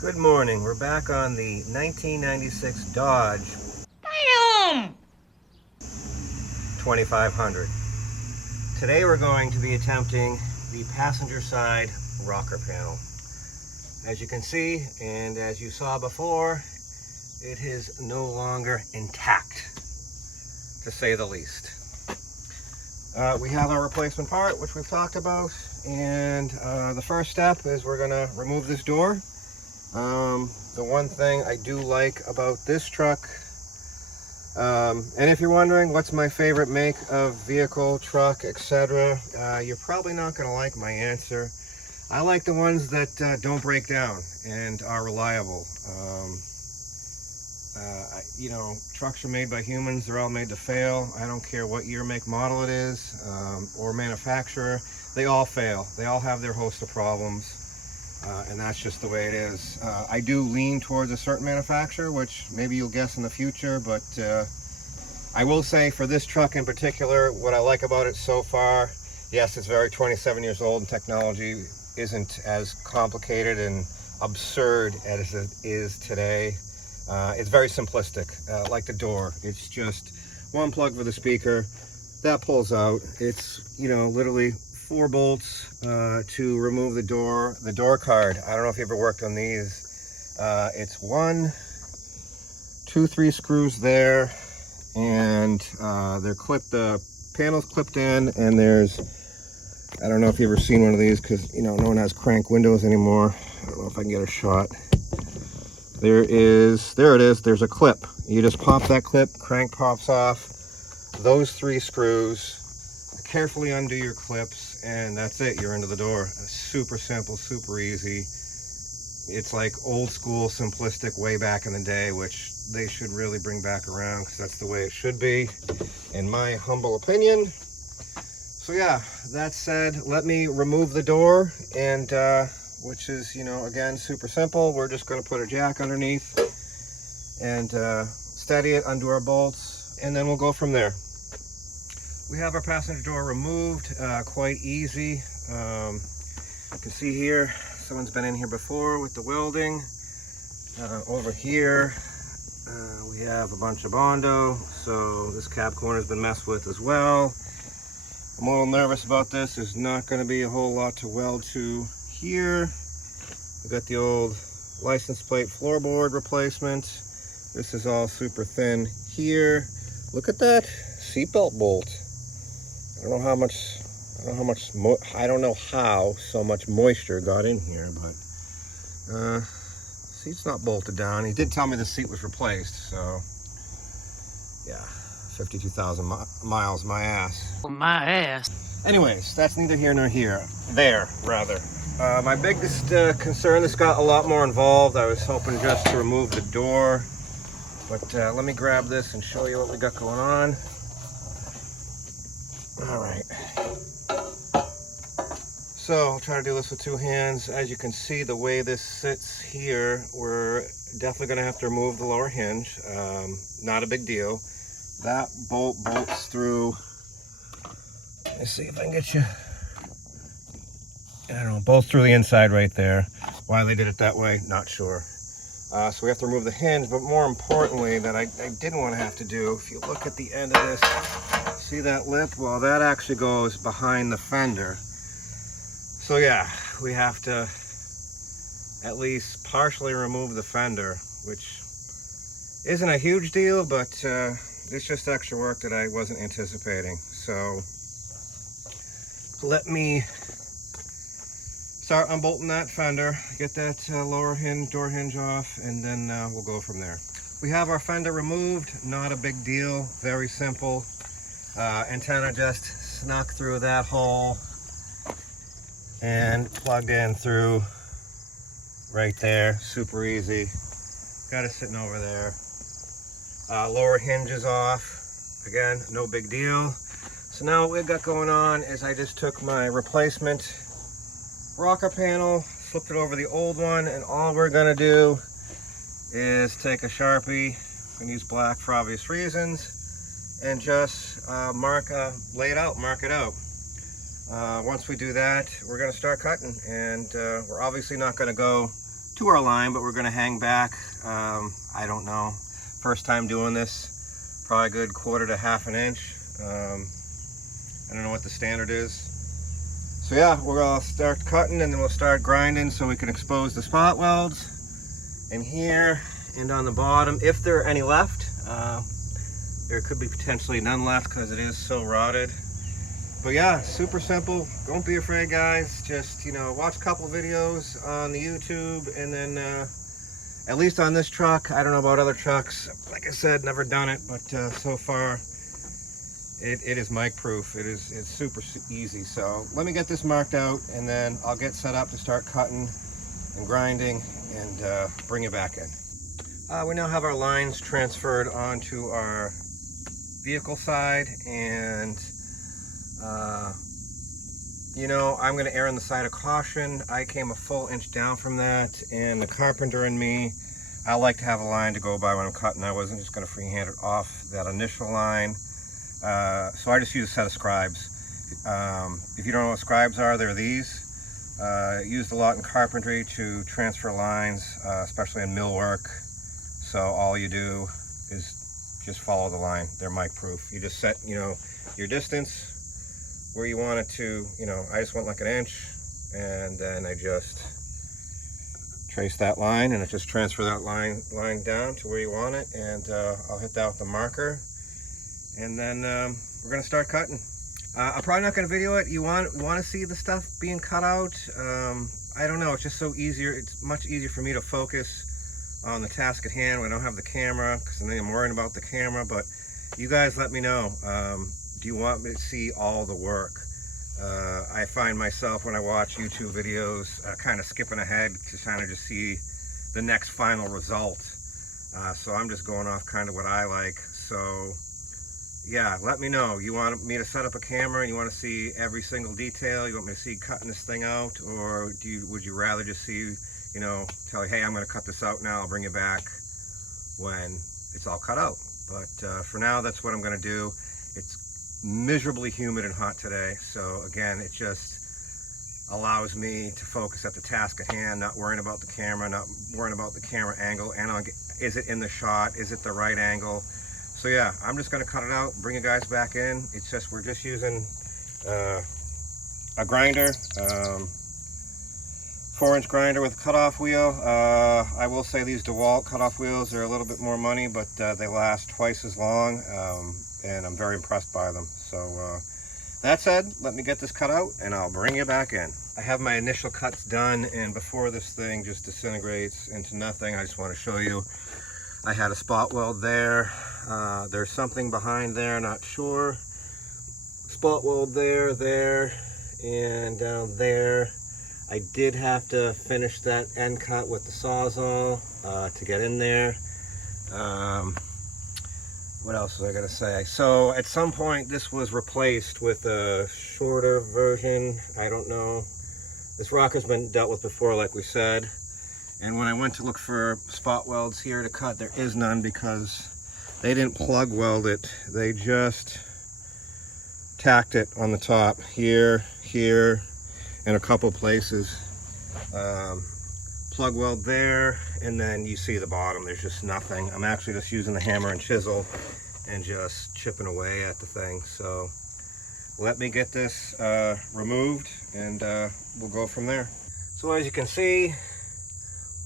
Good morning. We're back on the 1996 Dodge Damn! 2500. Today we're going to be attempting the passenger side rocker panel. As you can see, and as you saw before, it is no longer intact, to say the least. We have our replacement part, which we've talked about, and the first step is we're going to remove this door. The one thing I do like about this truck, and if you're wondering what's my favorite make of vehicle, truck, etc., you're probably not going to like my answer. I like the ones that don't break down and are reliable. Trucks are made by humans. They're all made to fail. I don't care what year, make, model it is, or manufacturer. They all fail. They all have their host of problems. And that's just the way it is. I do lean towards a certain manufacturer, which maybe you'll guess in the future, but I will say for this truck in particular, what I like about it so far, yes, it's very 27 years old and technology isn't as complicated and absurd as it is today. It's very simplistic, like the door. It's just one plug for the speaker, that pulls out. It's, literally 4 bolts to remove the door card. I don't know if you ever worked on these. It's 1, 2, 3 screws there, and they're clipped. The panel's clipped in, and there's, I don't know if you've ever seen one of these, because no one has crank windows anymore. I don't know if I can get a shot. There it is. There's a clip. You just pop that clip, crank pops off. Those 3 screws. Carefully undo your clips, and that's it. You're into the door. Super simple, super easy. It's like old school, simplistic way back in the day, which they should really bring back around because that's the way it should be, in my humble opinion. So yeah, that said, let me remove the door, and which is, again, super simple. We're just going to put a jack underneath and steady it, undo our bolts, and then we'll go from there. We have our passenger door removed, quite easy. You can see here, someone's been in here before with the welding. Over here, we have a bunch of Bondo, so this cab corner has been messed with as well. I'm a little nervous about this. There's not going to be a whole lot to weld to here. We got the old license plate floorboard replacement. This is all super thin here. Look at that seatbelt bolt. I don't know how so much moisture got in here, but seat's not bolted down. He did tell me the seat was replaced, so yeah, 52,000 miles, my ass. My ass. Anyways, that's neither here nor here. There, rather. My biggest concern, this got a lot more involved. I was hoping just to remove the door, but let me grab this and show you what we got going on. All right, so I'll try to do this with 2 hands. As you can see, the way this sits here, we're definitely going to have to remove the lower hinge. Not a big deal. That bolt bolts through. Let's see if I can get you. I don't know, bolts through the inside right there. Why they did it that way, not sure. So we have to remove the hinge, but more importantly, that I didn't want to have to do, if you look at the end of this, see that lip? Well, that actually goes behind the fender. So yeah, we have to at least partially remove the fender, which isn't a huge deal, but it's just extra work that I wasn't anticipating. So let me start unbolting that fender, get that lower door hinge off, and then we'll go from there. We have our fender removed, not a big deal, very simple. Antenna just snuck through that hole and plugged in through right there, super easy. Got it sitting over there. Lower hinge is off, again, no big deal. So now what we've got going on is I just took my replacement rocker panel, flipped it over the old one, and all we're gonna do is take a Sharpie, and use black for obvious reasons, and just mark it out. Once we do that, we're going to start cutting, and we're obviously not going to go to our line, but we're going to hang back. I don't know. First time doing this, probably a good 1/4 to 1/2 inch. I don't know what the standard is. So yeah, we're going to start cutting and then we'll start grinding so we can expose the spot welds in here and on the bottom, if there are any left. There could be potentially none left because it is so rotted. But yeah, super simple. Don't be afraid, guys. Just, you know, watch a couple videos on the YouTube, and then at least on this truck, I don't know about other trucks. Like I said, never done it, but so far it is mic proof. It's super easy. So let me get this marked out, and then I'll get set up to start cutting and grinding and bring it back in. We now have our lines transferred onto our vehicle side, and you know, I'm going to err on the side of caution. I came a full inch down from that, and the carpenter and me, I like to have a line to go by when I'm cutting. I wasn't just going to freehand it off that initial line, so I just use a set of scribes. If you don't know what scribes are, they're these. Used a lot in carpentry to transfer lines, especially in millwork. So all you do is just follow the line. They're mic proof. You just set, you know, your distance where you want it to. You know, I just went like 1 inch, and then I just trace that line, and it just transfer that line down to where you want it, and I'll hit that with the marker, and then we're gonna start cutting. I'm probably not gonna video it. You want to see the stuff being cut out. I don't know, it's just so easier. It's much easier for me to focus on the task at hand when I don't have the camera, because then I'm worrying about the camera. But you guys let me know. Do you want me to see all the work? I find myself when I watch YouTube videos kind of skipping ahead to kind of just see the next final result. So I'm just going off kind of what I like. So yeah, let me know. You want me to set up a camera and you want to see every single detail? You want me to see cutting this thing out? Or would you rather just see, you know, tell you, hey, I'm going to cut this out now, I'll bring it back when it's all cut out? But for now, that's what I'm going to do. It's miserably humid and hot today, so again, it just allows me to focus at the task at hand, not worrying about the camera, not worrying about the camera angle, and is it in the shot, is it the right angle? So yeah, I'm just going to cut it out, bring you guys back in. It's just, we're just using a grinder, 4-inch grinder with a cutoff wheel. I will say these DeWalt cutoff wheels are a little bit more money, but they last twice as long, and I'm very impressed by them. So that said, let me get this cut out and I'll bring you back in. I have my initial cuts done, and before this thing just disintegrates into nothing, I just want to show you. I had a spot weld there. There's something behind there, not sure. Spot weld there, and down there. I did have to finish that end cut with the Sawzall to get in there. What else was I gonna say? So at some point this was replaced with a shorter version. I don't know. This rocker's been dealt with before, like we said. And when I went to look for spot welds here to cut, there is none because they didn't plug weld it. They just tacked it on the top here, and a couple places. Plug weld there, and then you see the bottom, there's just nothing. I'm actually just using the hammer and chisel and just chipping away at the thing. So let me get this removed, and we'll go from there. So as you can see,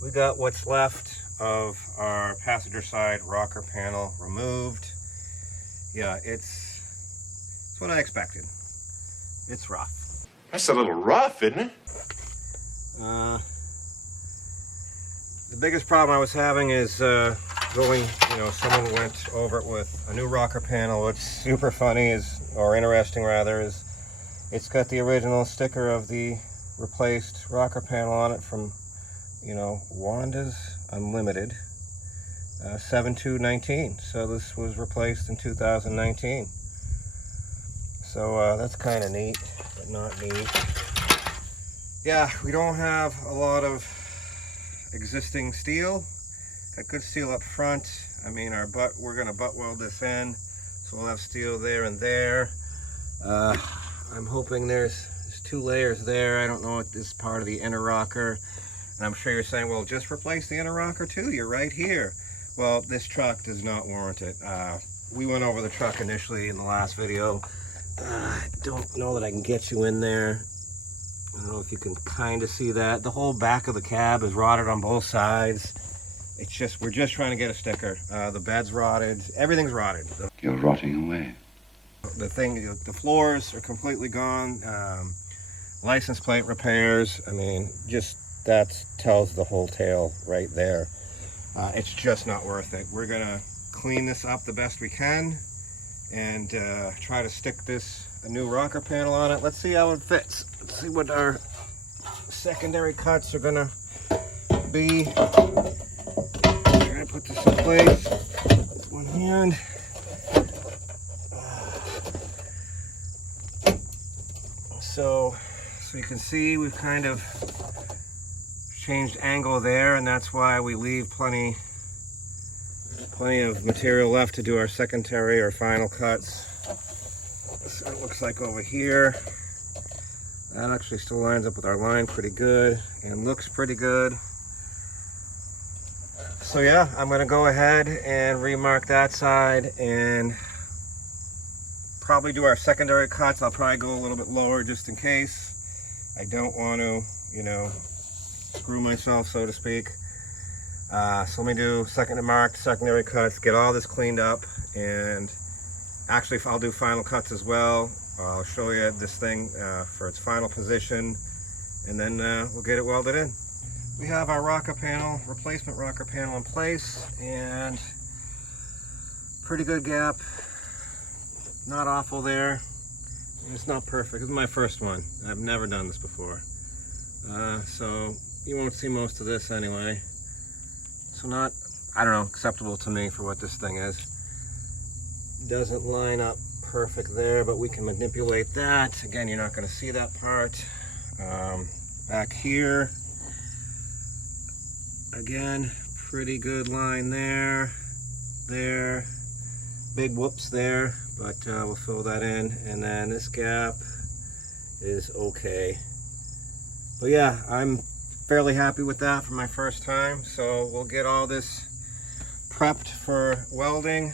we got what's left of our passenger side rocker panel removed. Yeah, it's what I expected. It's rough. That's a little rough, isn't it? The biggest problem I was having is going, you know, someone went over it with a new rocker panel. What's super funny is, or interesting rather, is it's got the original sticker of the replaced rocker panel on it from, you know, Wanda's Unlimited, 7/2/19. So this was replaced in 2019. So that's kind of neat, but not neat. Yeah, we don't have a lot of existing steel. Got good steel up front. I mean, we're gonna butt weld this in, so we'll have steel there and there. I'm hoping there's 2 layers there. I don't know what this part of the inner rocker. And I'm sure you're saying, well, just replace the inner rocker too. You're right here. Well, this truck does not warrant it. We went over the truck initially in the last video. I don't know that I can get you in there. I don't know if you can kind of see that. The whole back of the cab is rotted on both sides. It's just, we're just trying to get a sticker. The bed's rotted. Everything's rotted. You're rotting away. The floors are completely gone. License plate repairs. I mean, just that tells the whole tale right there. It's just not worth it. We're gonna clean this up the best we can and try to stick a new rocker panel on it. Let's see how it fits. Let's see what our secondary cuts are gonna be. Try to put this in place with one hand. So you can see we've kind of changed angle there, and that's why we leave plenty of material left to do our secondary or final cuts. So it looks like over here, that actually still lines up with our line pretty good and looks pretty good. So yeah, I'm gonna go ahead and remark that side and probably do our secondary cuts. I'll probably go a little bit lower just in case. I don't want to, screw myself, so to speak. So let me do secondary cuts, get all this cleaned up, and actually I'll do final cuts as well. I'll show you this thing for its final position, and then we'll get it welded in. We have our rocker panel, replacement rocker panel in place, and pretty good gap. Not awful there. It's not perfect. This is my first one. I've never done this before. So you won't see most of this anyway. So not, I don't know, acceptable to me for what this thing is. Doesn't line up perfect there, but we can manipulate that. Again, you're not going to see that part. Back here, again, pretty good line there. Big whoops there, but we'll fill that in. And then this gap is okay. But yeah, I'm fairly happy with that for my first time. So we'll get all this prepped for welding.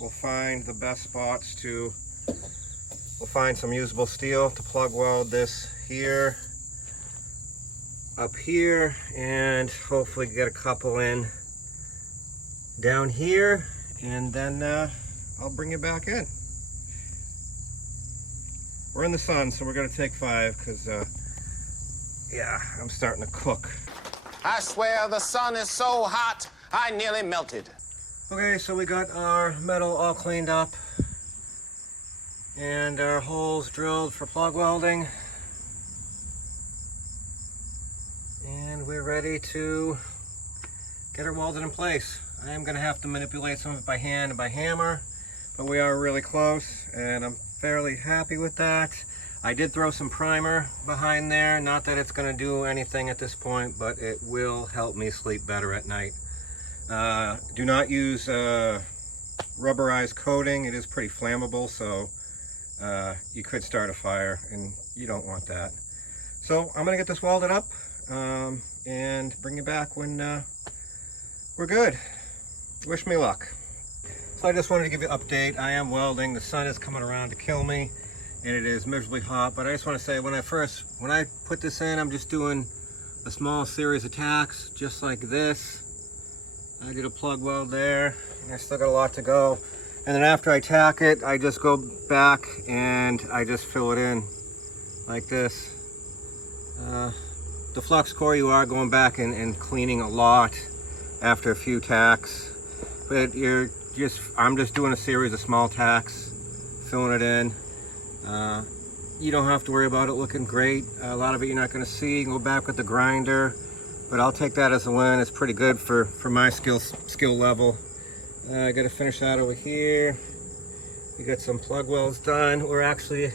We'll find the best spots we'll find some usable steel to plug weld this here, up here, and hopefully get a couple in down here, and then I'll bring you back in. We're in the sun, so we're gonna take 5 because yeah, I'm starting to cook. I swear the sun is so hot, I nearly melted. Okay, so we got our metal all cleaned up and our holes drilled for plug welding. And we're ready to get her welded in place. I am gonna have to manipulate some of it by hand and by hammer, but we are really close and I'm fairly happy with that. I did throw some primer behind there. Not that it's gonna do anything at this point, but it will help me sleep better at night. Do not use rubberized coating. It is pretty flammable, so you could start a fire and you don't want that. So I'm gonna get this welded up and bring you back when we're good. Wish me luck. So I just wanted to give you an update. I am welding. The sun is coming around to kill me and it is miserably hot, but I just want to say when I put this in, I'm just doing a small series of tacks just like this. I did a plug weld there, and I still got a lot to go. And then after I tack it, I just go back and I just fill it in like this. The flux core, you are going back and cleaning a lot after a few tacks, but I'm just doing a series of small tacks, filling it in. You don't have to worry about it looking great. A lot of it you're not going to see. You can go back with the grinder, but I'll take that as a win. It's pretty good for my skill level. I got to finish that over here. We got some plug welds done. We're actually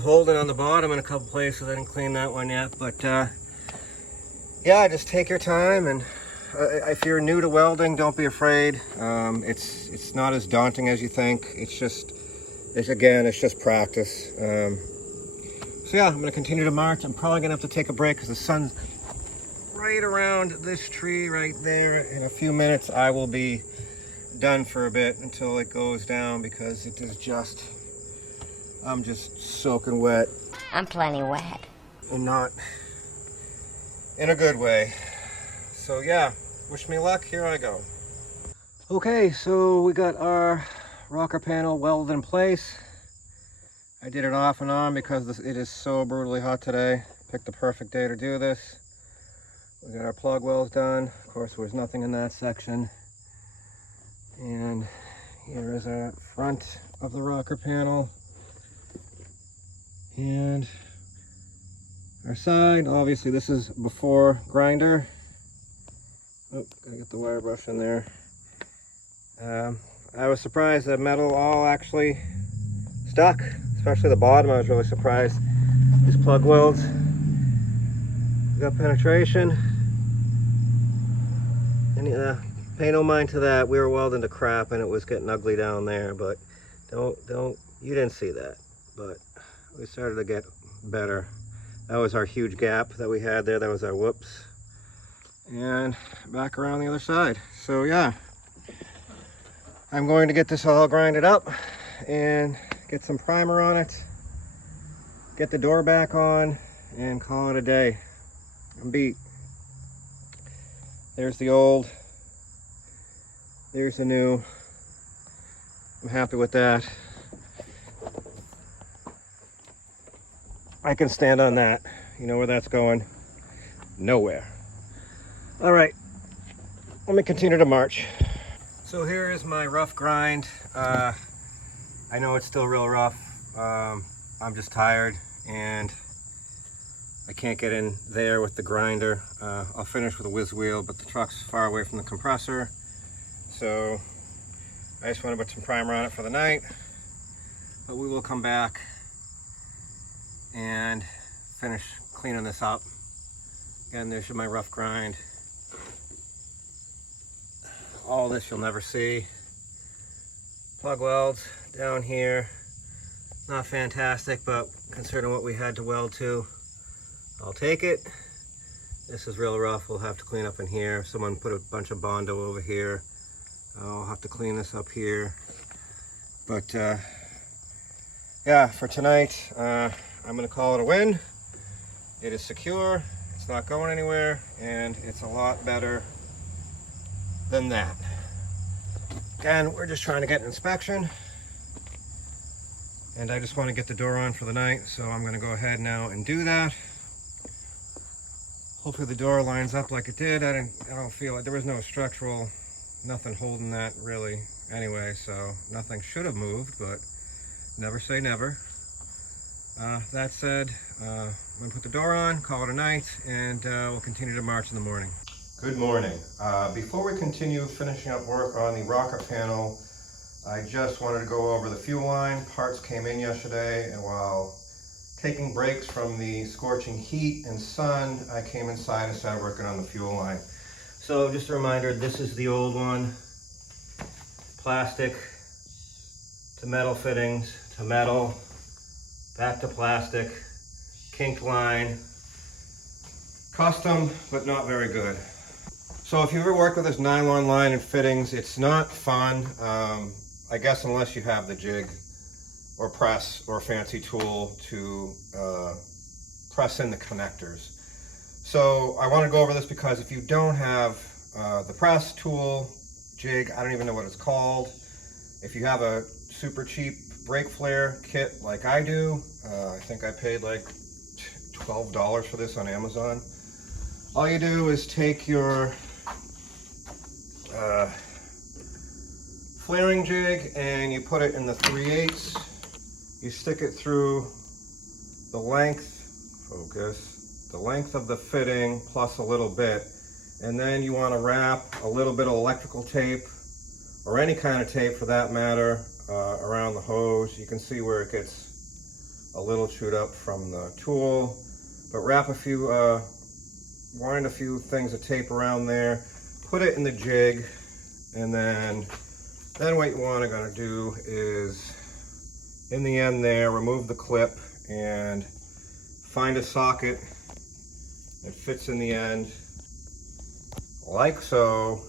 holding on the bottom in a couple places. I didn't clean that one yet, but yeah, just take your time. And if you're new to welding, don't be afraid. It's not as daunting as you think. It's just practice. So yeah, I'm gonna continue to march. I'm probably gonna have to take a break because the sun's right around this tree right there. In a few minutes I will be done for a bit until it goes down, because it is just, I'm just soaking wet. I'm plenty wet. And not in a good way. So yeah, wish me luck, here I go. Okay, so we got our rocker panel welded in place. I did it off and on because it is so brutally hot today. Picked the perfect day to do this. We got our plug welds done. Of course, there was nothing in that section. And here is our front of the rocker panel. And our side, obviously this is before grinder. Oh, gotta get the wire brush in there. I was surprised that metal all actually stuck, especially the bottom. I was really surprised. These plug welds got penetration. And pay no mind to that. We were welding to crap and it was getting ugly down there, but you didn't see that. But we started to get better. That was our huge gap that we had there. That was our whoops. And back around the other side. So yeah, I'm going to get this all grinded up and get some primer on it, get the door back on, and call it a day. I'm beat. There's the old, there's the new. I'm happy with that. I can stand on that. You know where that's going? Nowhere. All right, let me continue to march. So here is my rough grind. I know it's still real rough. I'm just tired and I can't get in there with the grinder. I'll finish with a whiz wheel, but the truck's far away from the compressor. So I just want to put some primer on it for the night. But we will come back and finish cleaning this up. Again, there's my rough grind. All this you'll never see. Plug welds down here. Not fantastic, but considering what we had to weld to, I'll take it. This is real rough. We'll have to clean up in here. Someone put a bunch of Bondo over here. I'll have to clean this up here. But yeah, for tonight, I'm gonna call it a win. It is secure, it's not going anywhere, and it's a lot better than that. Again, we're just trying to get an inspection, and I just want to get the door on for the night, so I'm going to go ahead now and do that. Hopefully the door lines up like it did. I don't feel like there was no structural, nothing holding that really anyway, so nothing should have moved, but never say never. That said, I'm going to put the door on, call it a night, and we'll continue to march in the morning. Good morning. Before we continue finishing up work on the rocker panel, I just wanted to go over the fuel line. Parts came in yesterday, and while taking breaks from the scorching heat and sun, I came inside and started working on the fuel line. So just a reminder, this is the old one. Plastic to metal fittings to metal, back to plastic, kinked line. Custom, but not very good. So if you ever work with this nylon line and fittings, it's not fun. I guess unless you have the jig or press or a fancy tool to press in the connectors. So I want to go over this because if you don't have the press tool, jig, I don't even know what it's called. If you have a super cheap brake flare kit like I do, I think I paid like $12 for this on Amazon. All you do is take your flaring jig and you put it in the 3/8. You stick it through the length, the length of the fitting plus a little bit, and then you want to wrap a little bit of electrical tape or any kind of tape for that matter around the hose. You can see where it gets a little chewed up from the tool, but wrap a few wind a few things of tape around there, put it in the jig, and then what you want to do is in the end there, remove the clip and find a socket that fits in the end like so.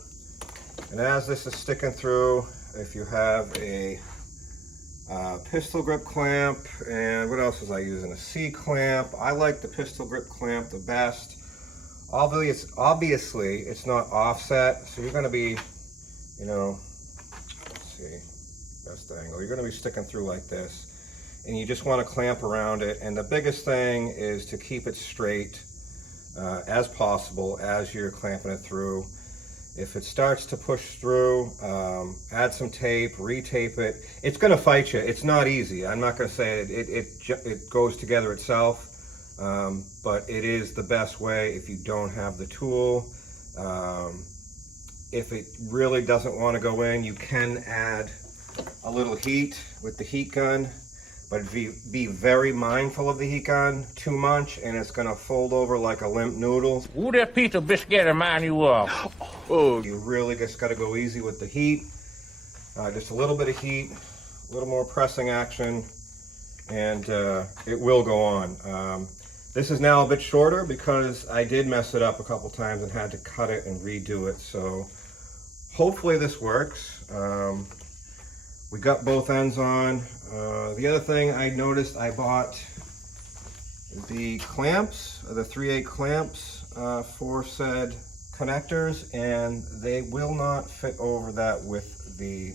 And as this is sticking through, if you have a pistol grip clamp, and what else was I using? A C clamp. I like the pistol grip clamp the best. Obviously, it's not offset, so you're going to be, you know, let's see, best angle. You're going to be sticking through like this, and you just want to clamp around it. And the biggest thing is to keep it straight as possible as you're clamping it through. If it starts to push through, add some tape, retape it. It's going to fight you. It's not easy. I'm not going to say it goes together itself, but it is the best way if you don't have the tool. If it really doesn't want to go in, you can add a little heat with the heat gun, but be very mindful of the heat gun. Too much and it's going to fold over like a limp noodle. Who that piece of biscuit remind you of? Oh, you really just got to go easy with the heat. Just a little bit of heat, a little more pressing action, and it will go on. This is now a bit shorter because I did mess it up a couple times and had to cut it and redo it. So hopefully this works. We got both ends on. The other thing I noticed, I bought the clamps, the 3/8 clamps for said connectors, and they will not fit over that with the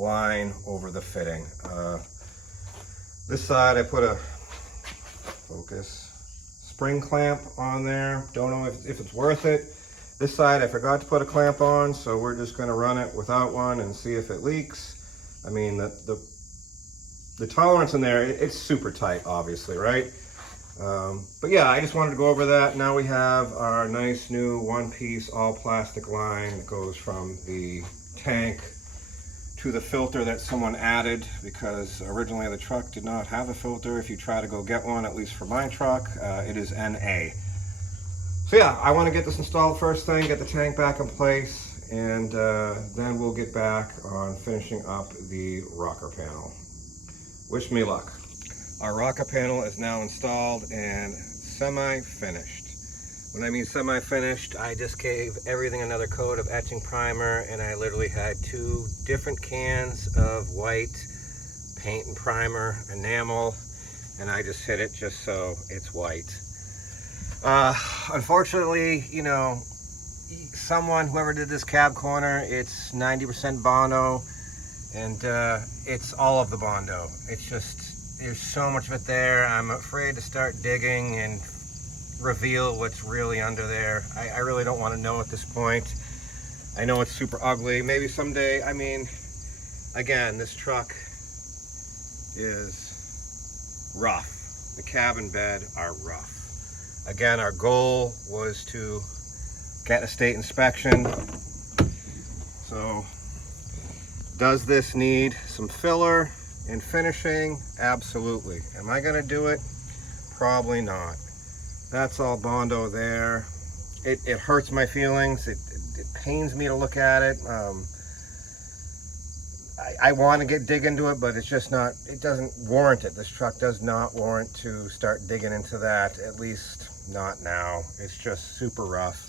line over the fitting. This side I put a spring clamp on there. Don't know if it's worth it. This side I forgot to put a clamp on, so we're just going to run it without one and see if it leaks. I mean, the tolerance in there, it's super tight, obviously, right? But yeah, I just wanted to go over that. Now we have our nice new one-piece all plastic line that goes from the tank to the filter that someone added, because originally the truck did not have a filter. If you try to go get one, at least for my truck, it is NA. So yeah, I want to get this installed first thing, get the tank back in place, and then we'll get back on finishing up the rocker panel. Wish me luck. Our rocker panel is now installed and semi-finished. When I mean semi-finished, I just gave everything another coat of etching primer, and I literally had 2 different cans of white paint and primer enamel, and I just hit it just so it's white. Unfortunately, you know, whoever did this cab corner, it's 90% Bondo, and it's all of the Bondo. It's just, there's so much of it there. I'm afraid to start digging and reveal what's really under there. I really don't want to know at this point. I know it's super ugly. Maybe someday. I mean, again, this truck is rough. The cab and bed are rough. Again, our goal was to get a state inspection. So, does this need some filler and finishing? Absolutely. Am I going to do it? Probably not. That's all Bondo there. It hurts my feelings. It pains me to look at it. I want to dig into it, but it's just not, it doesn't warrant it. This truck does not warrant to start digging into that, at least not now. It's just super rough.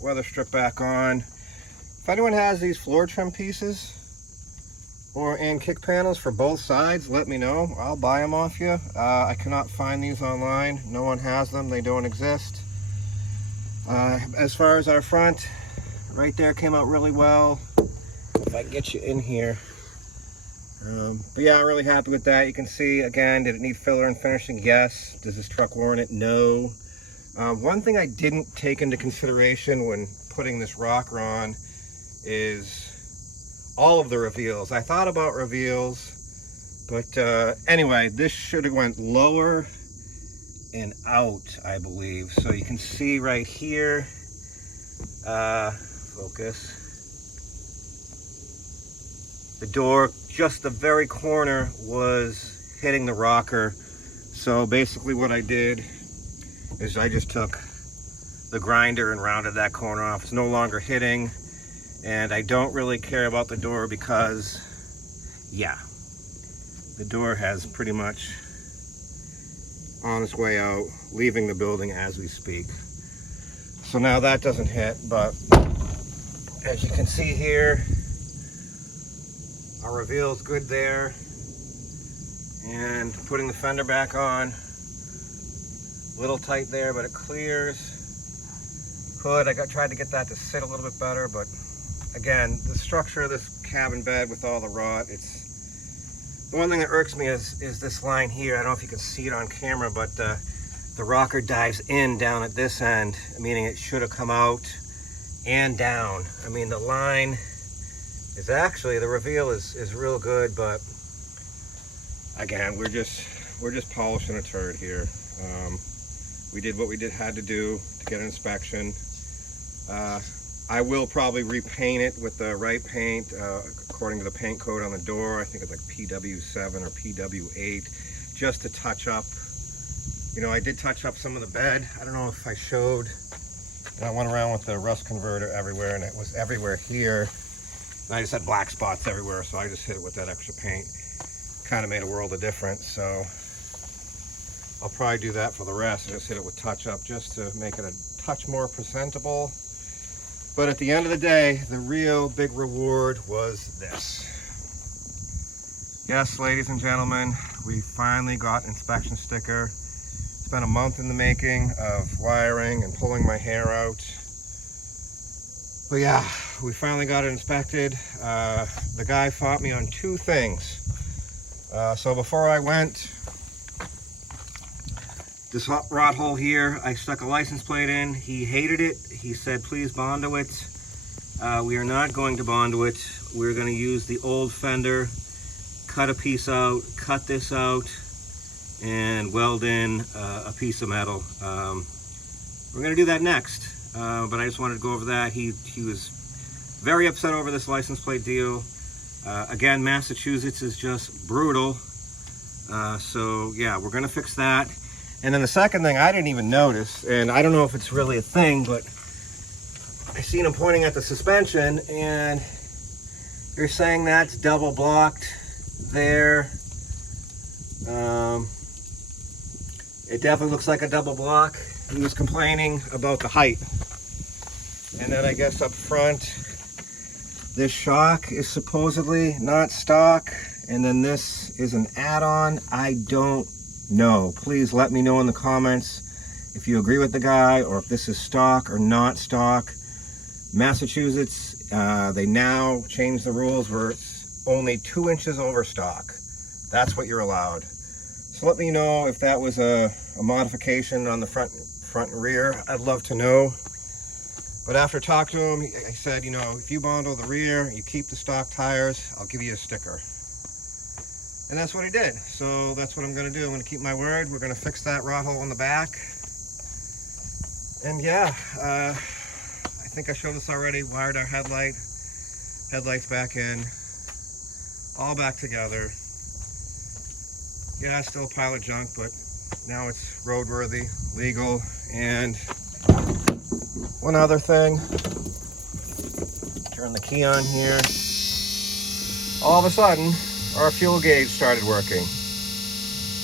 Weather strip back on. If anyone has these floor trim pieces and kick panels for both sides, let me know. I'll buy them off you. I cannot find these online. No one has them. They don't exist. As far as our front, right there came out really well. If I can get you in here. But yeah, I'm really happy with that. You can see, again, did it need filler and finishing? Yes. Does this truck warrant it? No. One thing I didn't take into consideration when putting this rocker on is all of the reveals. I thought about reveals, but anyway, this should have went lower and out, I believe. So you can see right here, focus. The door, just the very corner, was hitting the rocker. So basically what I did is I just took the grinder and rounded that corner off. It's no longer hitting, and I don't really care about the door because, yeah, the door has pretty much on its way out, leaving the building as we speak. So now that doesn't hit, but as you can see here, our reveal's good there. And putting the fender back on, a little tight there, but it clears. Hood, I tried to get that to sit a little bit better, but again, the structure of this cabin bed with all the rot, it's the one thing that irks me is this line here. I don't know if you can see it on camera, but the rocker dives in down at this end, meaning it should have come out and down. I mean, the line is actually, the reveal is real good, but again, we're just polishing a turd here. We did what we had to do to get an inspection. I will probably repaint it with the right paint, according to the paint code on the door. I think it's like PW7 or PW8, just to touch up. You know, I did touch up some of the bed. I don't know if I showed. I went around with the rust converter everywhere, and it was everywhere here. And I just had black spots everywhere, so I just hit it with that extra paint. Kind of made a world of difference, so I'll probably do that for the rest. Just hit it with touch up just to make it a touch more presentable. But at the end of the day, the real big reward was this. Yes, ladies and gentlemen, we finally got inspection sticker. It's been a month in the making of wiring and pulling my hair out. But yeah, we finally got it inspected. The guy fought me on two things. So before I went, this rot hole here, I stuck a license plate in. He hated it. He said, please Bondo it. We are not going to Bondo it. We're going to use the old fender, cut a piece out, cut this out, and weld in a piece of metal. We're going to do that next, but I just wanted to go over that. He was very upset over this license plate deal. Again, Massachusetts is just brutal. So yeah, we're going to fix that. And then the second thing I didn't even notice, and I don't know if it's really a thing, but I seen him pointing at the suspension, and you're saying that's double blocked there. It definitely looks like a double block. He was complaining about the height. And then I guess up front, this shock is supposedly not stock, and then this is an add-on. I don't know. Please let me know in the comments if you agree with the guy or if this is stock or not stock. Massachusetts, they now changed the rules where it's only 2 inches over stock. That's what you're allowed. So let me know if that was a modification on the front and rear. I'd love to know. But after talking to him, I said, you know, if you bundle the rear, you keep the stock tires, I'll give you a sticker. And that's what he did. So that's what I'm going to do. I'm going to keep my word. We're going to fix that rot hole in the back. And yeah, I think I showed this already. Wired our headlights back in, all back together. Yeah, still a pile of junk, but now it's roadworthy, legal. And one other thing, turn the key on here. All of a sudden, our fuel gauge started working.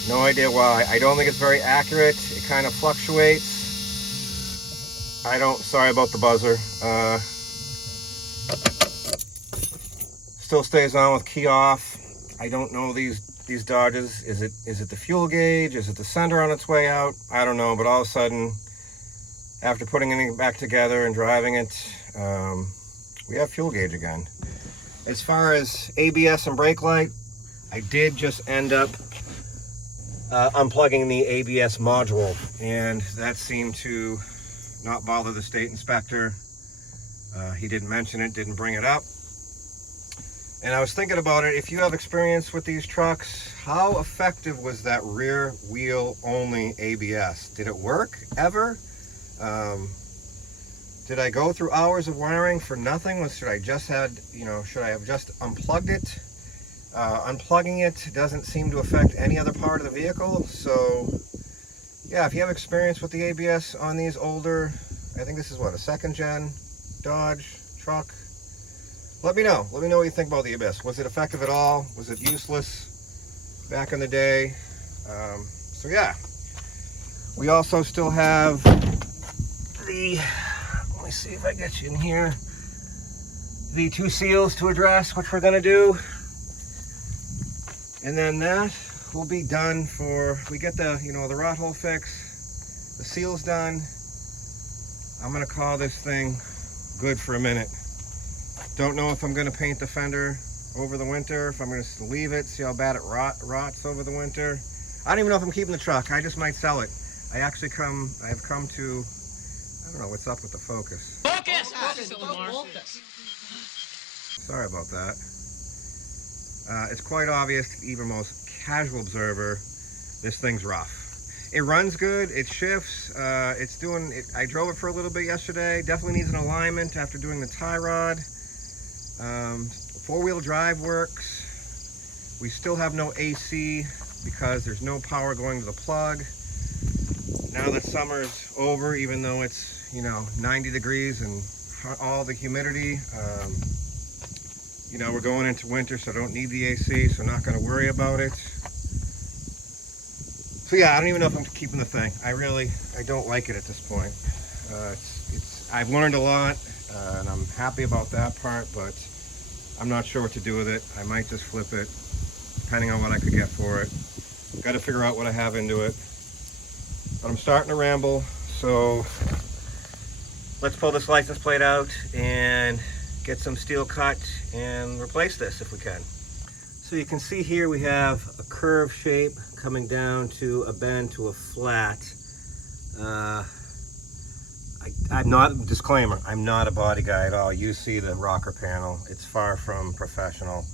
No idea why. I don't think it's very accurate. It kind of fluctuates. Sorry about the buzzer. Still stays on with key off. I don't know these Dodges. Is it the fuel gauge? Is it the sender on its way out? I don't know, but all of a sudden, after putting it back together and driving it, we have fuel gauge again. As far as ABS and brake light, I did just end up unplugging the ABS module, and that seemed to not bother the state inspector. He didn't mention it, didn't bring it up. And I was thinking about it, if you have experience with these trucks, how effective was that rear wheel only ABS? Did it work ever? Did I go through hours of wiring for nothing? Should I have just unplugged it? Unplugging it doesn't seem to affect any other part of the vehicle. So yeah, if you have experience with the ABS on these older, I think this is what, a 2nd gen Dodge truck, let me know what you think about the ABS. Was it effective at all? Was it useless back in the day? So yeah, we also still have the me see if I get you in here. The 2 seals to address, which we're gonna do. And then that will be done for, we get the, you know, the rot hole fix, the seals done. I'm gonna call this thing good for a minute. Don't know if I'm gonna paint the fender over the winter, if I'm gonna leave it, see how bad it rots over the winter. I don't even know if I'm keeping the truck. I just might sell it. I've come to, I don't know what's up with the focus. Focus! Sorry about that. It's quite obvious to even most casual observer, this thing's rough. It runs good, it shifts, it's doing, I drove it for a little bit yesterday, definitely needs an alignment after doing the tie rod. 4-wheel drive works. We still have no AC because there's no power going to the plug. Now that summer's over, even though it's, you know, 90 degrees and all the humidity, you know, we're going into winter, so I don't need the AC, so I'm not going to worry about it. So yeah, I don't even know if I'm keeping the thing. I don't like it at this point. I've learned a lot, and I'm happy about that part, but I'm not sure what to do with it. I might just flip it, depending on what I could get for it. Got to figure out what I have into it. But I'm starting to ramble, so let's pull this license plate out and get some steel cut and replace this if we can. So you can see here we have a curve shape coming down to a bend to a flat. I'm not, disclaimer, I'm not a body guy at all. You see the rocker panel, it's far from professional.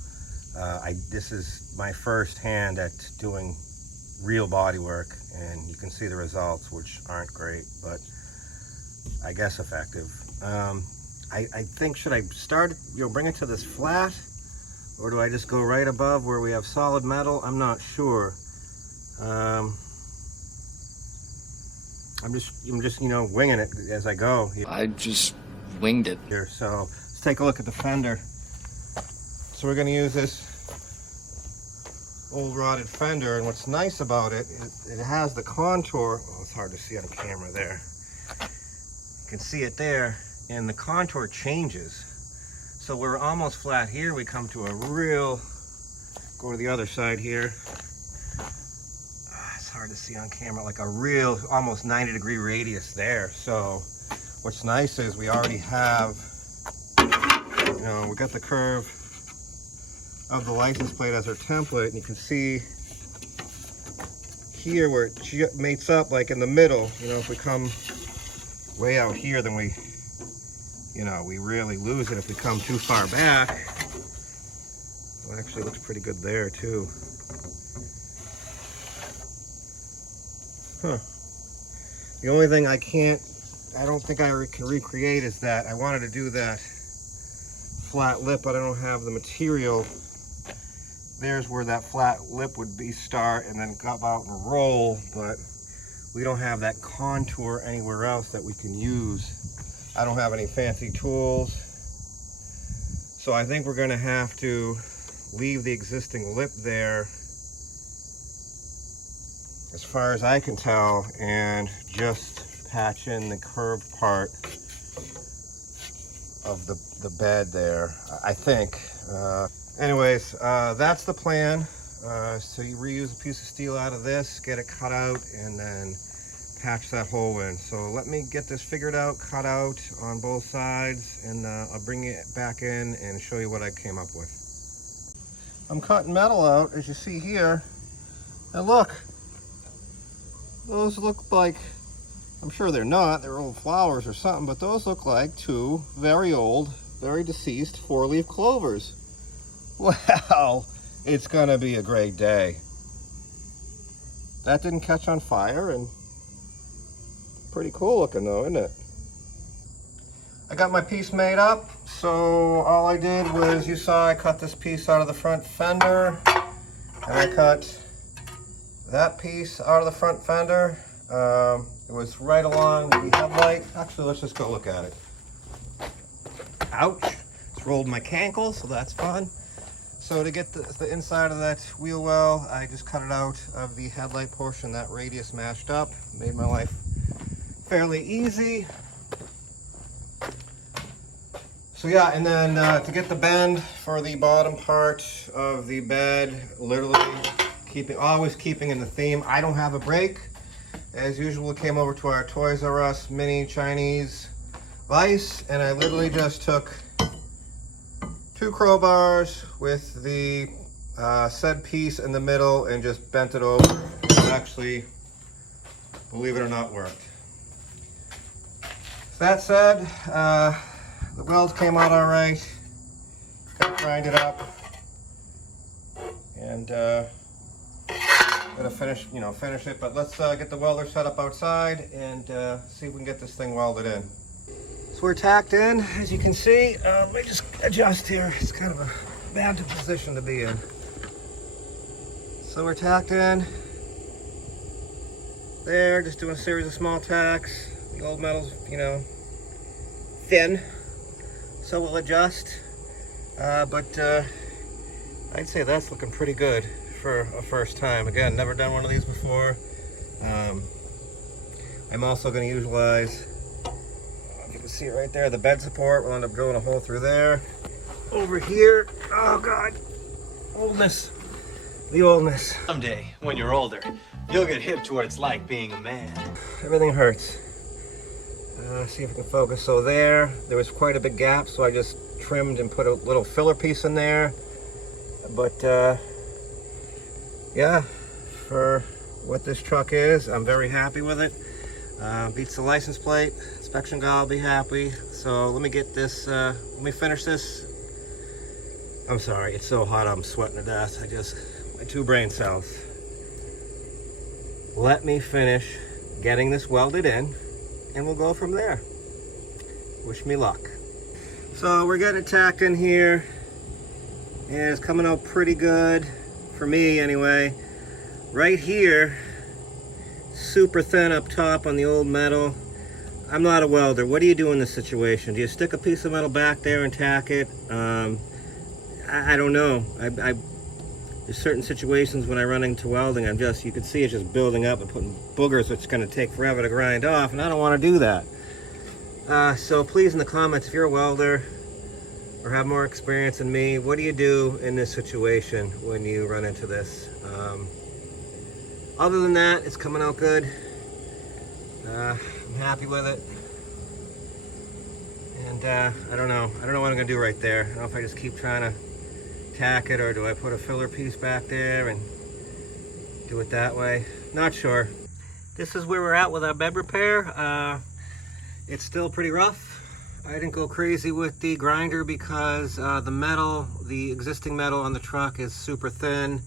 This is my first hand at doing real body work, and you can see the results, which aren't great, but I guess effective. I think, should I start, bring it to this flat, or do I just go right above where we have solid metal? I'm not sure. I'm just, you know, winging it as I go. I just winged it. Here, so let's take a look at the fender. So we're going to use this old rotted fender, and what's nice about it, it has the contour. Well, it's hard to see on camera there. You can see it there, and the contour changes. So we're almost flat here. We come to a real, go to the other side here. It's hard to see on camera, like a real almost 90-degree radius there. So what's nice is we already have, you know, we got the curve of the license plate as our template, and you can see here where it mates up, like in the middle. You know, if we come way out here, then we, you know, we really lose it if we come too far back. Well, actually, it looks pretty good there too. Huh. The only thing I don't think I can recreate is that I wanted to do that flat lip, but I don't have the material. There's where that flat lip would be start and then come out and roll, but we don't have that contour anywhere else that we can use. I don't have any fancy tools. So I think we're gonna have to leave the existing lip there, as far as I can tell, and just patch in the curved part of the bed there, I think. Anyways, that's the plan. So you reuse a piece of steel out of this, get it cut out, and then patch that hole in. So let me get this figured out, cut out on both sides, and I'll bring it back in and show you what I came up with. I'm cutting metal out, as you see here, and look, those look like, I'm sure they're not, they're old flowers or something, but those look like two very old, very deceased 4-leaf clovers. Well, it's gonna be a great day. That didn't catch on fire, and pretty cool looking though, isn't it? I got my piece made up, so all I did was, you saw I cut this piece out of the front fender, and I cut that piece out of the front fender. It was right along the headlight. Actually, let's just go look at it. Ouch, it's rolled my cankle, so that's fun. So to get the inside of that wheel well, I just cut it out of the headlight portion, that radius mashed up. Made my life fairly easy. So yeah, and then to get the bend for the bottom part of the bed, literally always keeping in the theme. I don't have a brake. As usual, came over to our Toys R Us mini Chinese vise, and I literally just took 2 crowbars with the said piece in the middle and just bent it over. It actually, believe it or not, worked. That said, the welds came out all right. Got grinded up, and gonna finish it. But let's get the welder set up outside and see if we can get this thing welded in. So we're tacked in, as you can see. Let me just adjust here. It's kind of a bad position to be in. So we're tacked in. There, just doing a series of small tacks. The old metal's, thin, so we'll adjust. But I'd say that's looking pretty good for a first time. Again, never done one of these before. I'm also going to utilize, you can see it right there, the bed support. We'll end up drilling a hole through there. Over here, oh God, oldness, the oldness. Someday, when you're older, you'll get hip to what it's like being a man. Everything hurts. See if we can focus. So there was quite a big gap, so I just trimmed and put a little filler piece in there. But yeah, for what this truck is, I'm very happy with it. Beats the license plate. Inspection guy will be happy. So let me get this, let me finish this. I'm sorry, it's so hot I'm sweating to death. My 2 brain cells. Let me finish getting this welded in, and we'll go from there. Wish me luck. So we're getting it tacked in here, and it's coming out pretty good, for me anyway. Right here, super thin up top on the old metal. I'm not a welder. What do you do in this situation? Do you stick a piece of metal back there and tack it? I don't know. There's certain situations when I run into welding, you can see it's just building up and putting boogers, which is going to take forever to grind off, and I don't want to do that. So please, in the comments, if you're a welder or have more experience than me, what do you do in this situation when you run into this? Other than that, it's coming out good. I'm happy with it. And I don't know what I'm going to do right there. I don't know if I just keep trying to tack it, or do I put a filler piece back there and do it that way? Not sure. This is where we're at with our bed repair. It's still pretty rough. I didn't go crazy with the grinder because the existing metal on the truck is super thin.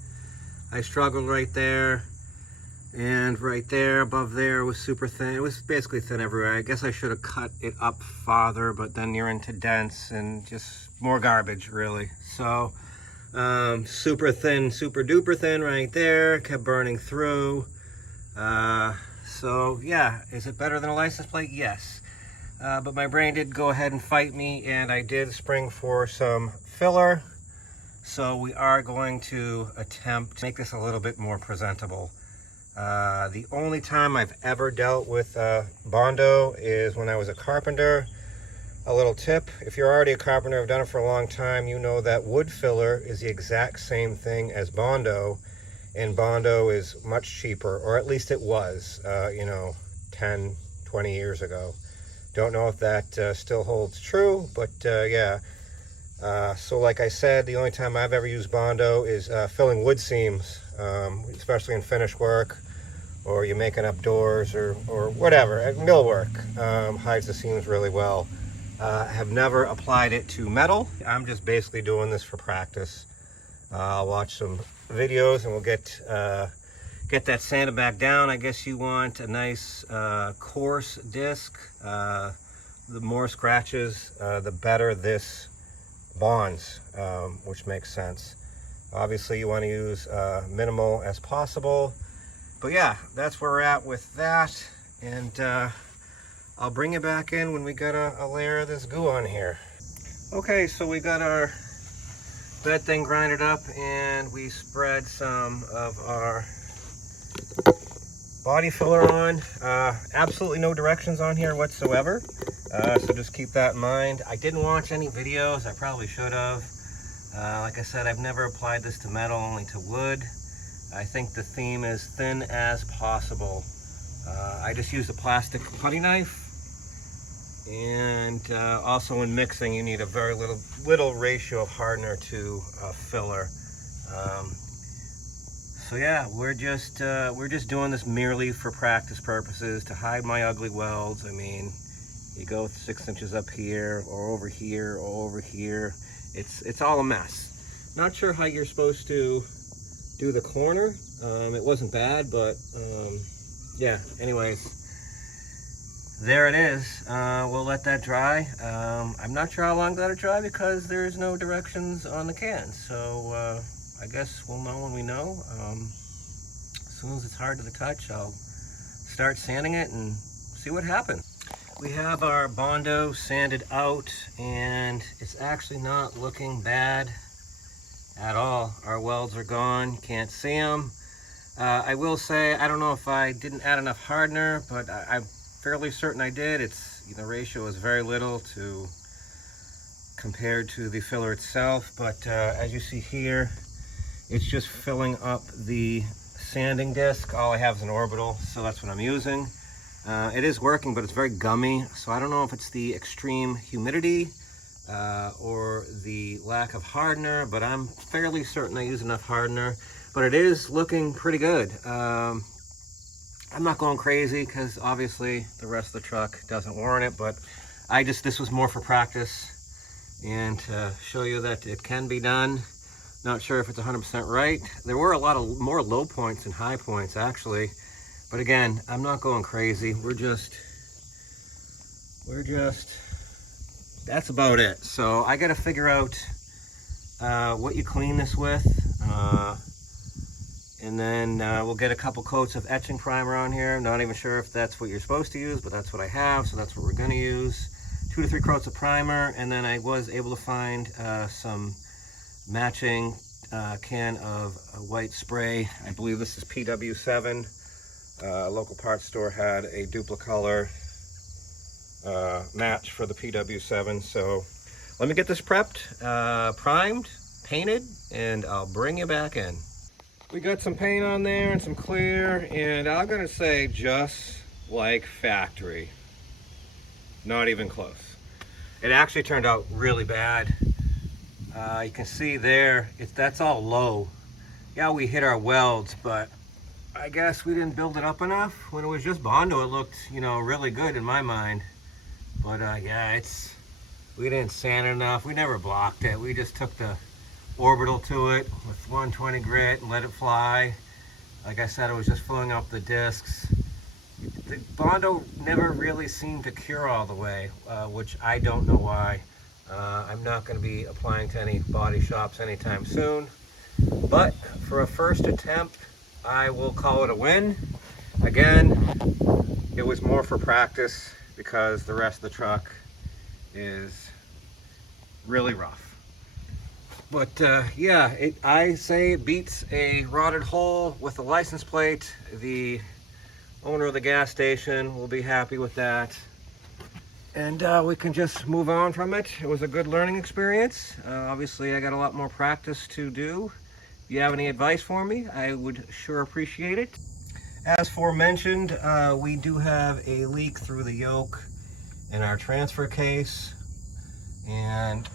I struggled right there, and right there above there was super thin. It was basically thin everywhere. I guess I should have cut it up farther, but then you're into dents and just more garbage, really. So super thin, super duper thin right there, kept burning through. So yeah, is it better than a license plate? Yes. But my brain did go ahead and fight me, and I did spring for some filler. So we are going to attempt to make this a little bit more presentable. The only time I've ever dealt with Bondo is when I was a carpenter. A little tip, if you're already a carpenter, I've done it for a long time, you know that wood filler is the exact same thing as Bondo, and Bondo is much cheaper, or at least it was, 10, 20 years ago. Don't know if that still holds true, but yeah. So like I said, the only time I've ever used Bondo is filling wood seams, especially in finish work, or you're making up doors or whatever, millwork. Hides the seams really well. Have never applied it to metal. I'm just basically doing this for practice. I'll watch some videos and we'll get that sanded back down. I guess you want a nice coarse disc. The more scratches, the better this bonds, which makes sense. Obviously you want to use minimal as possible. But yeah, that's where we're at with that. And I'll bring it back in when we got a layer of this goo on here. Okay, so we got our bed thing grinded up, and we spread some of our body filler on. Absolutely no directions on here whatsoever. So just keep that in mind. I didn't watch any videos. I probably should have. Like I said, I've never applied this to metal, only to wood. I think the theme is thin as possible. I just used a plastic putty knife. And also in mixing, you need a very little ratio of hardener to filler. So yeah, we're just doing this merely for practice purposes, to hide my ugly welds. I mean, you go 6 inches up here or over here or over here. It's all a mess. Not sure how you're supposed to do the corner. It wasn't bad, but yeah, anyways, there it is. We'll let that dry. I'm not sure how long that'll dry because there's no directions on the can. So I guess we'll know when we know. As soon as it's hard to the touch, I'll start sanding it and see what happens. We have our Bondo sanded out, and it's actually not looking bad at all. Our welds are gone, can't see them. I will say, I don't know if I didn't add enough hardener, but I'm fairly certain I did. The ratio is very little compared to the filler itself, but as you see here, it's just filling up the sanding disc. All I have is an orbital, so that's what I'm using. It is working, but it's very gummy, so I don't know if it's the extreme humidity or the lack of hardener, but I'm fairly certain I use enough hardener. But it is looking pretty good. I'm not going crazy because obviously the rest of the truck doesn't warrant it, but this was more for practice and to show you that it can be done. Not sure if it's 100% right. There were a lot of more low points and high points actually. But again, I'm not going crazy. We're just, that's about it. So I gotta figure out what you clean this with. And then we'll get a couple coats of etching primer on here. I'm not even sure if that's what you're supposed to use, but that's what I have, so that's what we're gonna use. 2 to 3 coats of primer, and then I was able to find some matching can of white spray. I believe this is PW7. Local parts store had a duplicolor match for the PW7. So let me get this prepped, primed, painted, and I'll bring you back in. We got some paint on there and some clear, and I'm gonna say just like factory. Not even close. It actually turned out really bad. You can see there, that's all low. Yeah, we hit our welds, but I guess we didn't build it up enough. When it was just Bondo, it looked, really good in my mind. But yeah, we didn't sand it enough. We never blocked it. We just took the orbital to it with 120 grit and let it fly. Like I said, it was just filling up the discs. The Bondo never really seemed to cure all the way, which I don't know why. I'm not going to be applying to any body shops anytime soon. But for a first attempt, I will call it a win. Again, it was more for practice because the rest of the truck is really rough. But yeah, I say it beats a rotted hole with a license plate. The owner of the gas station will be happy with that. And we can just move on from it. It was a good learning experience. Obviously, I got a lot more practice to do. If you have any advice for me, I would sure appreciate it. As forementioned, we do have a leak through the yoke in our transfer case, and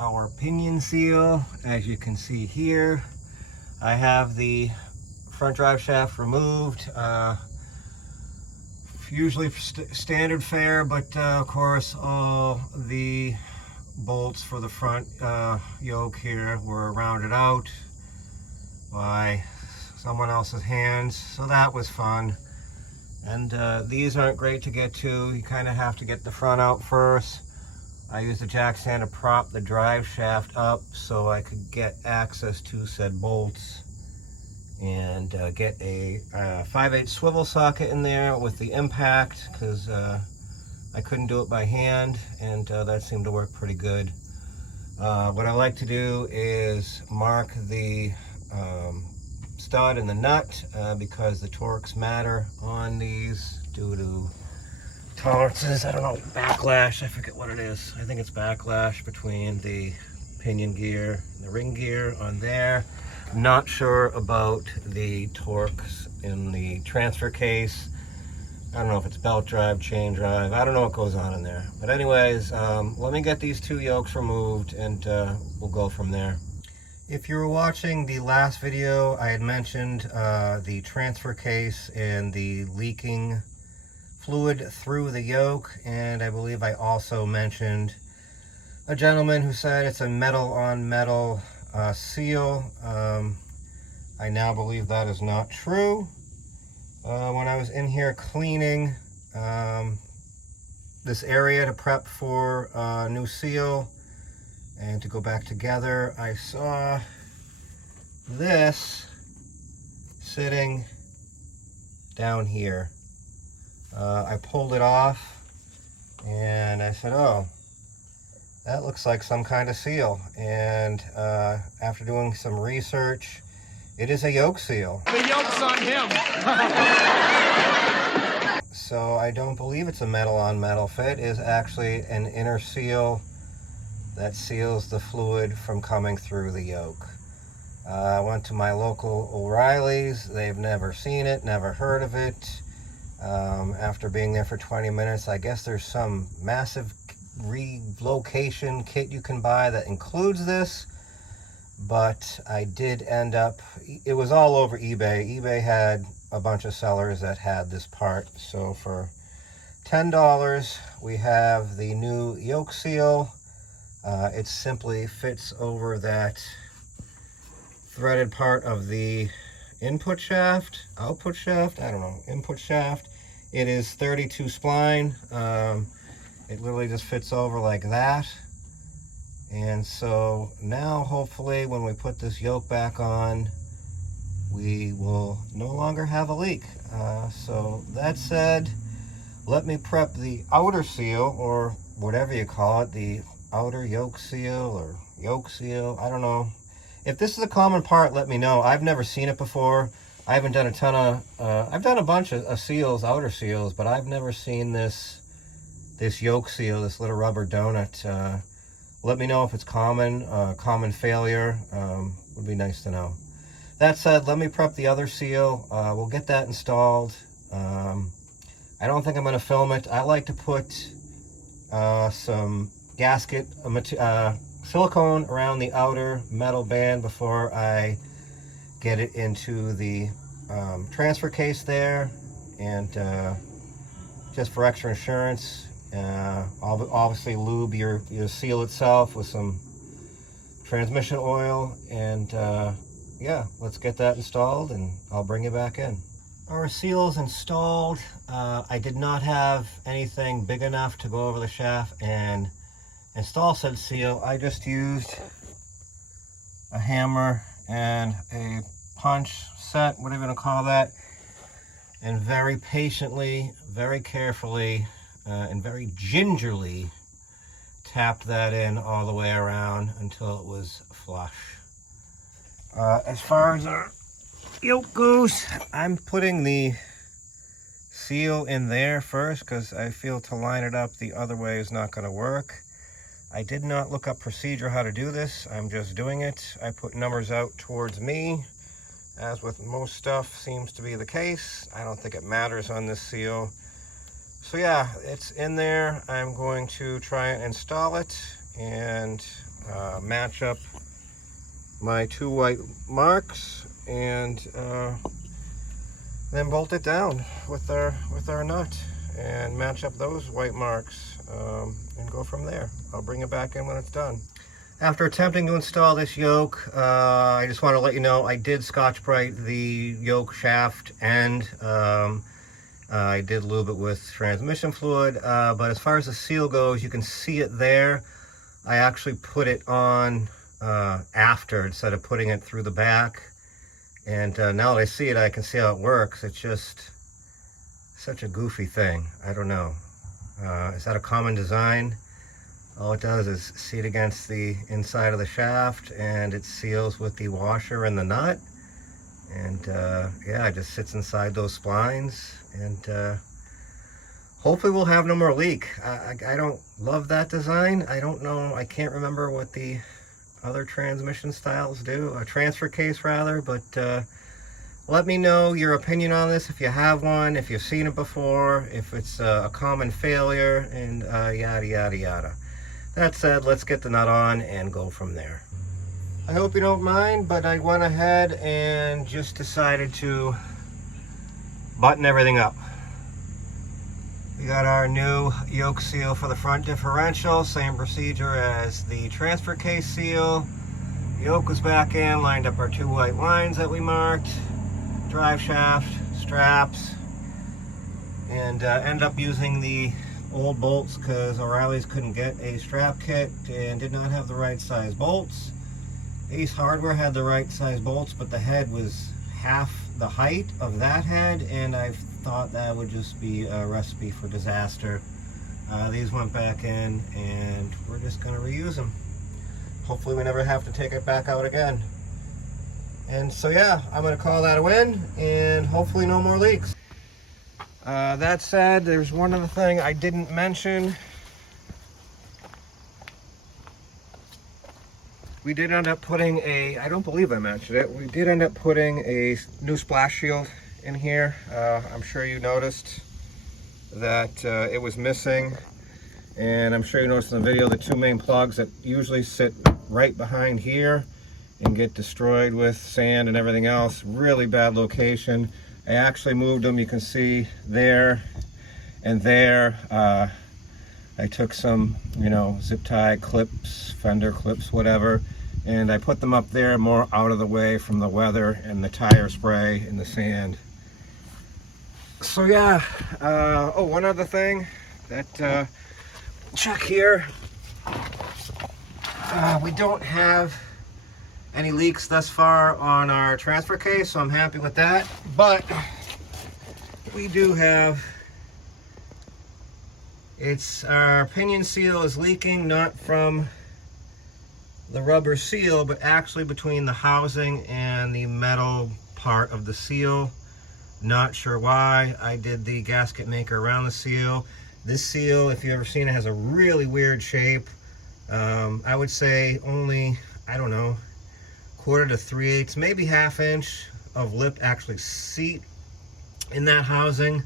our pinion seal, as you can see here. I have the front drive shaft removed. Usually standard fare, but of course all the bolts for the front yoke here were rounded out by someone else's hands, so that was fun. And these aren't great to get to. You kind of have to get the front out first. I used a jack stand to prop the drive shaft up so I could get access to said bolts and get a 5/8 swivel socket in there with the impact, because I couldn't do it by hand, and that seemed to work pretty good. What I like to do is mark the stud and the nut because the torques matter on these due to tolerances. I don't know, backlash, I forget what it is. I think it's backlash between the pinion gear and the ring gear on there. Not sure about the torques in the transfer case. I don't know if it's belt drive, chain drive. I don't know what goes on in there. But anyways, let me get these two yokes removed and we'll go from there. If you were watching the last video, I had mentioned the transfer case and the leaking fluid through the yoke, and I believe I also mentioned a gentleman who said it's a metal on metal seal. I now believe that is not true. When I was in here cleaning this area to prep for a new seal and to go back together, I saw this sitting down here. I pulled it off and I said, oh, that looks like some kind of seal. And after doing some research, it is a yoke seal. The yoke's on him. So I don't believe it's a metal on metal fit. It is actually an inner seal that seals the fluid from coming through the yoke. I went to my local O'Reilly's. They've never seen it, never heard of it. After being there for 20 minutes, I guess there's some massive relocation kit you can buy that includes this. But I did end up, it was all over eBay. eBay had a bunch of sellers that had this part. So for $10, we have the new yoke seal. It simply fits over that threaded part of the input shaft, output shaft, I don't know, input shaft. It is 32 spline. It literally just fits over like that. And so now hopefully when we put this yoke back on, we will no longer have a leak. So that said, let me prep the outer seal, or whatever you call it, the outer yoke seal or yoke seal, I don't know. If this is a common part, let me know. I've never seen it before. I haven't done a ton of, I've done a bunch of seals, outer seals, but I've never seen this yoke seal, this little rubber donut. Let me know if it's common, common failure. Would be nice to know. That said, let me prep the other seal. We'll get that installed. I don't think I'm going to film it. I like to put some gasket, silicone around the outer metal band before I get it into the transfer case there, and just for extra insurance. Obviously lube your seal itself with some transmission oil, and yeah, let's get that installed and I'll bring it back in. Our seal is installed. I did not have anything big enough to go over the shaft and install said seal. I just used a hammer and a punch set, whatever you want to call that, and very patiently, very carefully, and very gingerly tapped that in all the way around until it was flush. As far as our yoke goes, I'm putting the seal in there first because I feel to line it up the other way is not going to work. I did not look up procedure how to do this. I'm just doing it. I put numbers out towards me, as with most stuff seems to be the case. I don't think it matters on this seal. So yeah, it's in there. I'm going to try and install it and match up my two white marks, and then bolt it down with our nut and match up those white marks, and go from there. I'll bring it back in when it's done. After attempting to install this yoke, I just want to let you know I did Scotch-Brite the yoke shaft end. I did lube it with transmission fluid, but as far as the seal goes, you can see it there. I actually put it on after instead of putting it through the back. And now that I see it, I can see how it works. It's just such a goofy thing. I don't know. Is that a common design? All it does is seat against the inside of the shaft, and it seals with the washer and the nut. And yeah, it just sits inside those splines, and hopefully we'll have no more leak. I don't love that design. I don't know, I can't remember what the other transmission styles do, a transfer case rather, but let me know your opinion on this, if you have one, if you've seen it before, if it's a common failure, and yada yada yada. That said, let's get the nut on and go from there. I hope you don't mind, but I went ahead and just decided to button everything up. We got our new yoke seal for the front differential, same procedure as the transfer case seal. Yoke was back in, lined up our 2 white lines that we marked, drive shaft, straps, and ended up using the old bolts because O'Reilly's couldn't get a strap kit and did not have the right size bolts. Ace Hardware had the right size bolts, but the head was half the height of that head, and I thought that would just be a recipe for disaster. These went back in, and we're just going to reuse them. Hopefully we never have to take it back out again. And so yeah, I'm going to call that a win, and hopefully no more leaks. That said, there's one other thing I didn't mention. We did end up putting I don't believe I mentioned it, we did end up putting a new splash shield in here. I'm sure you noticed that it was missing. And I'm sure you noticed in the video the 2 main plugs that usually sit right behind here and get destroyed with sand and everything else. Really bad location. I actually moved them, you can see there and there. I took some, zip tie clips, fender clips, whatever, and I put them up there more out of the way from the weather and the tire spray and the sand. So yeah, oh, one other thing that, check here. We don't have any leaks thus far on our transfer case, so I'm happy with that. But we do have, our pinion seal is leaking, not from the rubber seal, but actually between the housing and the metal part of the seal. Not sure why. I did the gasket maker around the seal. This seal, if you've ever seen it, has a really weird shape. I would say only, I don't know, 1/4 to 3/8, maybe 1/2 inch of lip actually seat in that housing.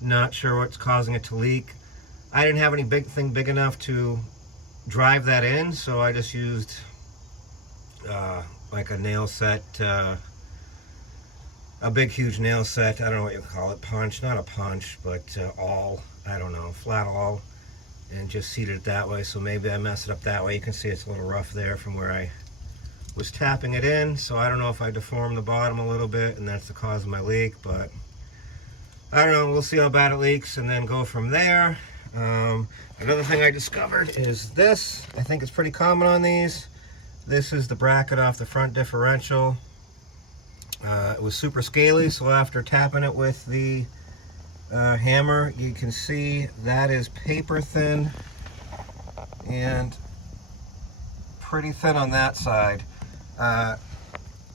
Not sure what's causing it to leak. I didn't have any big enough to drive that in, so I just used like a nail set, a big huge nail set. I don't know what you call it, punch, not a punch, but awl, I don't know, flat awl, and just seated it that way. So maybe I messed it up that way. You can see it's a little rough there from where I was tapping it in, so I don't know if I deformed the bottom a little bit and that's the cause of my leak, but I don't know. We'll see how bad it leaks and then go from there. Another thing I discovered is this. I think it's pretty common on these. This is the bracket off the front differential. It was super scaly, so after tapping it with the hammer, you can see that is paper thin and pretty thin on that side.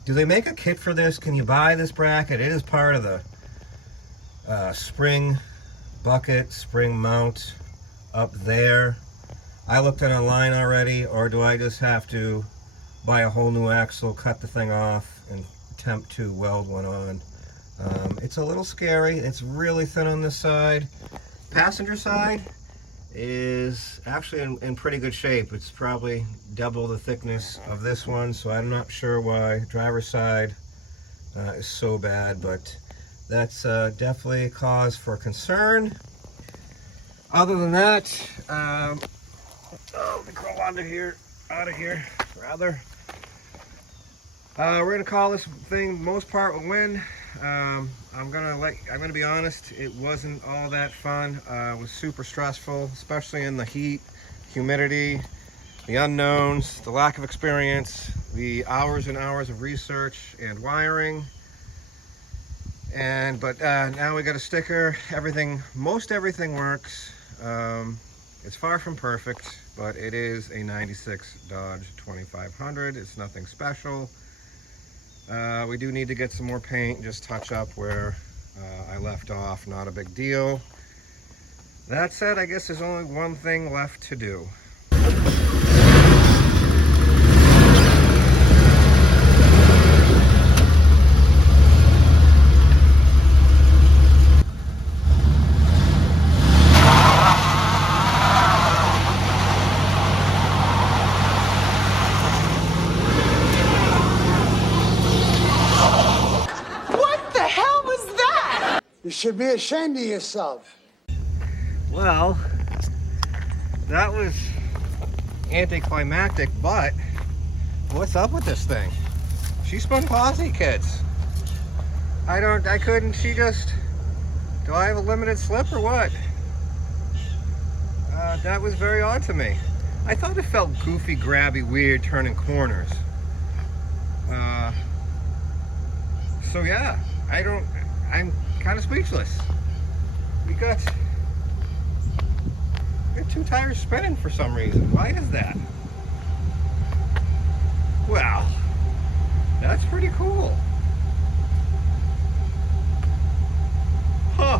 Do they make a kit for this? Can you buy this bracket? It is part of the spring bucket, spring mount up there. I looked at online already, or do I just have to buy a whole new axle, cut the thing off, and attempt to weld one on? It's a little scary. It's really thin on this side. Passenger side is actually in pretty good shape. It's probably double the thickness of this one, so I'm not sure why driver's side is so bad, but that's definitely a cause for concern. Other than that, let me crawl out of here, rather. We're gonna call this thing most part a win. I'm gonna be honest, it wasn't all that fun. It was super stressful, especially in the heat, humidity, the unknowns, the lack of experience, the hours and hours of research and wiring. But now we got a sticker. Most everything works. It's far from perfect, but it is a 96 Dodge 2500. It's nothing special. We do need to get some more paint, just touch up where I left off, not a big deal. That said, I guess there's only one thing left to do. You should be ashamed of yourself. Well, that was anticlimactic, but what's up with this thing? She spun posi, kids. Do I have a limited slip or what? That was very odd to me. I thought it felt goofy, grabby, weird, turning corners. So yeah, I'm kind of speechless. We got two tires spinning for some reason. Why is that? Well, that's pretty cool. Huh.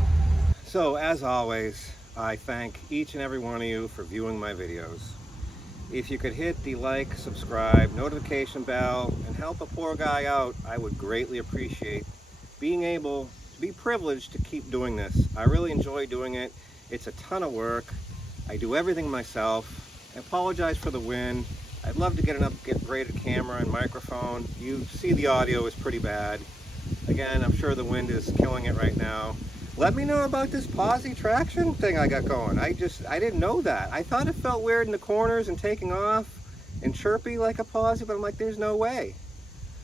So as always, I thank each and every one of you for viewing my videos. If you could hit the like, subscribe, notification bell, and help a poor guy out, I would greatly appreciate being able to be privileged to keep doing this. I really enjoy doing it. It's a ton of work. I do everything myself. I apologize for the wind. I'd love to get an upgraded camera and microphone. You see the audio is pretty bad. Again, I'm sure the wind is killing it right now. Let me know about this posi traction thing I got going. I didn't know that. I thought it felt weird in the corners and taking off and chirpy like a posi, but I'm like, there's no way.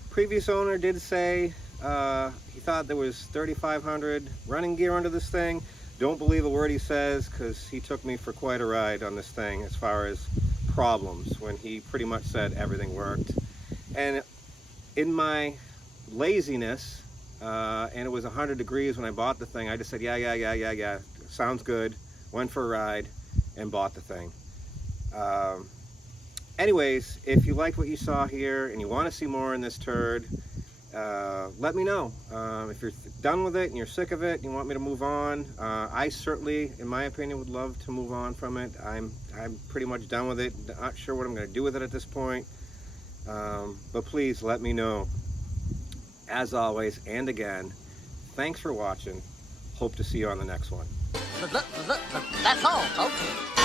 Previous owner did say he thought there was 3,500 running gear under this thing. Don't believe a word he says, because he took me for quite a ride on this thing as far as problems, when he pretty much said everything worked. And in my laziness, and it was 100 degrees when I bought the thing, I just said, yeah, sounds good. Went for a ride and bought the thing. Anyways, if you liked what you saw here and you want to see more in this turd, let me know. If you're done with it and you're sick of it and you want me to move on, I certainly, in my opinion, would love to move on from it. I'm pretty much done with it. Not sure what I'm going to do with it at this point. But please let me know. As always, and again, thanks for watching. Hope to see you on the next one. That's all, folks.